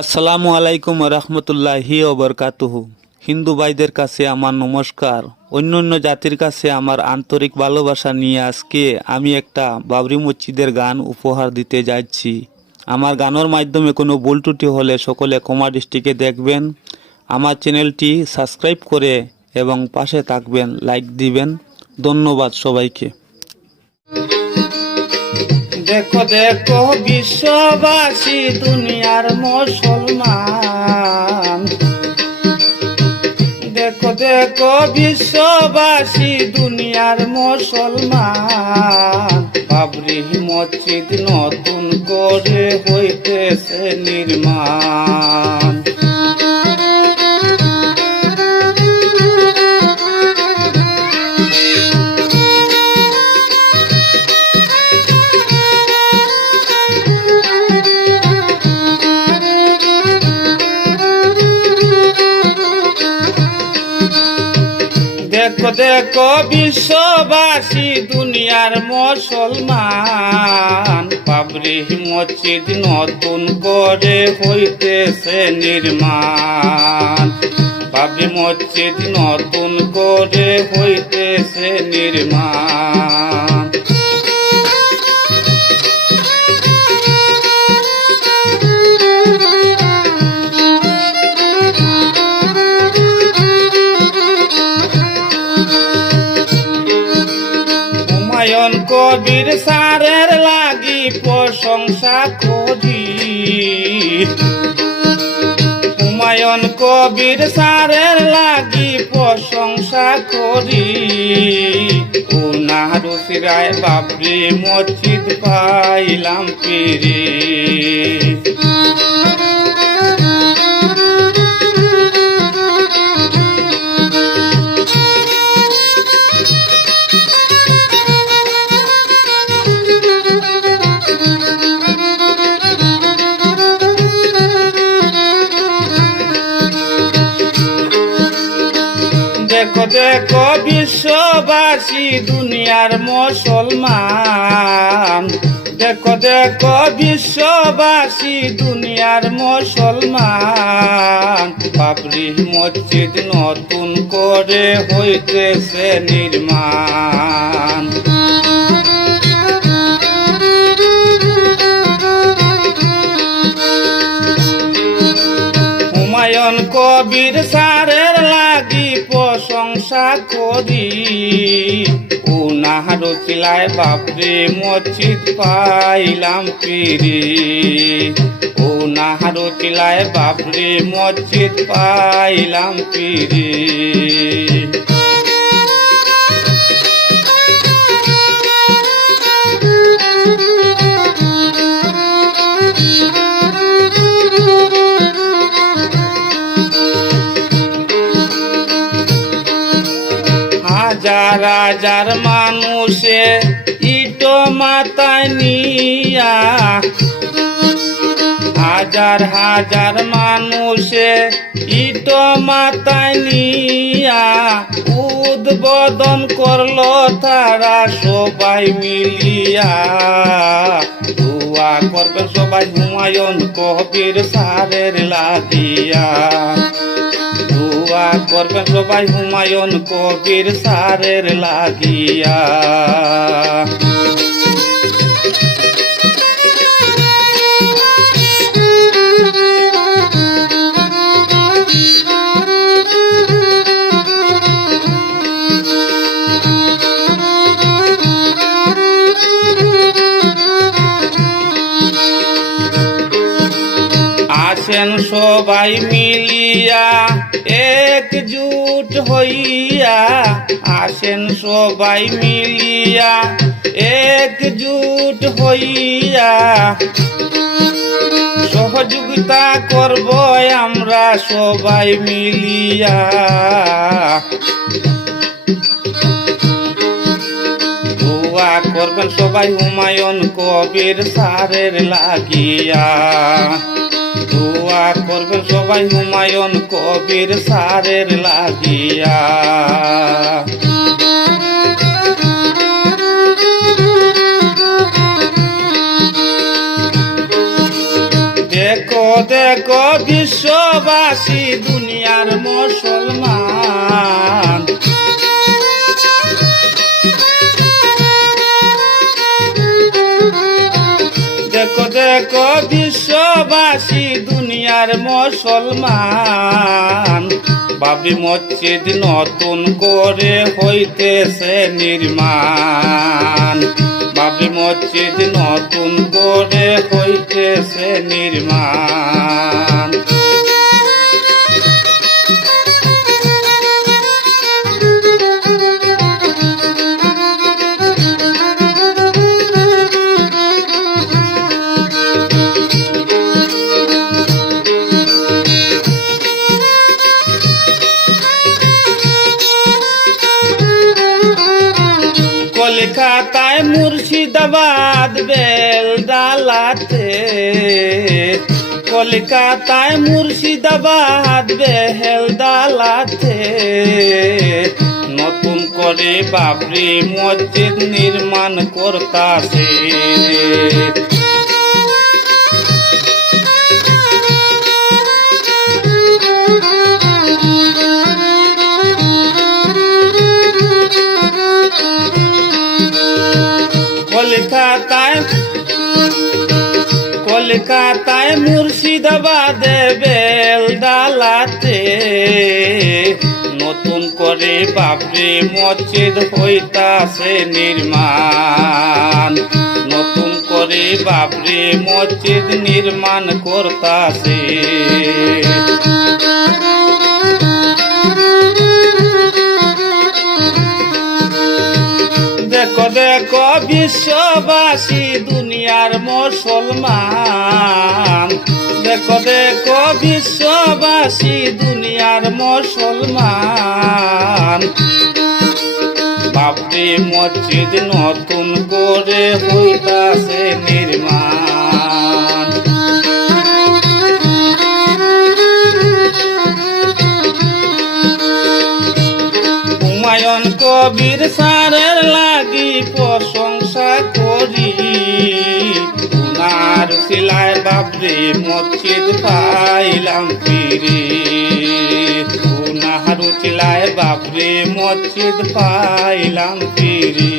আসসালামু আলাইকুম রহমতুল্লাহি ওবরকাতুহু। হিন্দু ভাইদের কাছে আমার নমস্কার। অন্যান্য জাতির কাছে আমার আন্তরিক ভালোবাসা নিয়ে আজকে আমি একটা বাবরি মসজিদের গান উপহার দিতে যাচ্ছি। আমার গানের মাধ্যমে কোনো ভুল ত্রুটি হলে সকলে ক্ষমা দৃষ্টিতে দেখবেন। আমার চ্যানেলটি সাবস্ক্রাইব করে এবং পাশে থাকবেন, লাইক দিবেন। ধন্যবাদ সবাইকে। দেখো দেখো বিশ্ববাসী দুনিয়ার মুসলমান, দেখো দেখো বিশ্ববাসী দুনিয়ার মুসলমান, বাবরি মসজিদ নতুন করে হইতেছে নির্মাণ। দেখো দেখো বিশ্ববাসী দুনিয়ার মুসলমান, বাবরি মসজিদ নতুন করে হইতেছে নির্মাণ, বাবরি মসজিদ নতুন করে হইতেছে নির্মাণ। হুমায়ুন কবির সারের লাগি প্রশংসা করি, হুমায়ুন কবির সারের লাগি প্রশংসা করি, উনার উসিরায় বাবরি মসজিদ পাইলাম ফিরে। দেখো দেখো বিশ্ববাসী দুনিয়ার মুসলমান, দেখো দেখো বিশ্ববাসী দুনিয়ার মুসলমান, বাবরি মসজিদ নতুন করে হইতেছে নির্মাণ। হুমায়ুন কবির সারের লাগি প্রশংসা করি, উনার উসিলায় বাবরি মসজিদ পাইলাম ফিরে, উনার উসিলায় বাবরি মসজিদ পাইলাম ফিরে। হাজার হাজার মানুষে ইট মাথায় নিয়া, হাজার হাজার মানুষে ইট মাথায় নিয়া, উদ্বোধন করলো তারা সবাই মিলিয়া। দোয়া করবেন সবাই হুমায়ুন কবির সারের লাগিয়া, দোয়া করবেন সবাই হুমায়ুন কবির সারের লাগিয়া। আসেন সবাই মিলিয়া একজুট হইয়া, আসেন সবাই মিলিয়া একজুট হইয়া, সহযোগিতা করব আমরা সবাই মিলিয়া। দোয়া করবেন সবাই হুমায়ুন কবির সারের লাগিয়া, দোয়া করবেন সবাই হুমায়ুন কবির সারের লাগিয়া। দেখো দেখো বিশ্ববাসী দুনিয়ার মুসলমান, দেখো দেখো বিশ্ববাসী দুনিয়ার মুসলমান, বাবরি মসজিদ নতুন করে হইতেছে নির্মাণ, বাবরি মসজিদ নতুন করে হইতেছে নির্মাণ। কলকাতায় মুর্শিদাবাদ বেলডালাতে, কলকাতায় মুর্শিদাবাদ বেলডালাতে নতুন করে বাবরি মসজিদ নির্মাণ করতাছে। কলকাতায় কলকাতায় মুর্শিদাবাদে বেলডালাতে নতুন করে বাবরি মসজিদ হইতাছে নির্মাণ, নতুন করে বাবরি মসজিদ নির্মাণ করতাছে। দেখো দেখো বিশ্ববাসী দুনিয়ার মুসলমান, দেখো দেখো বিশ্ববাসী দুনিয়ার মুসলমান, বাবরি মসজিদ নতুন করে হইতাছে নির্মাণ। হুমায়ুন কবির স্যারের লাগি প্রশংসা করি, উনার সিলায় বাবরি মসজিদ পাইলাম ফিরে, উনার সিলায় বাবরি মসজিদ পাইলাম ফিরে।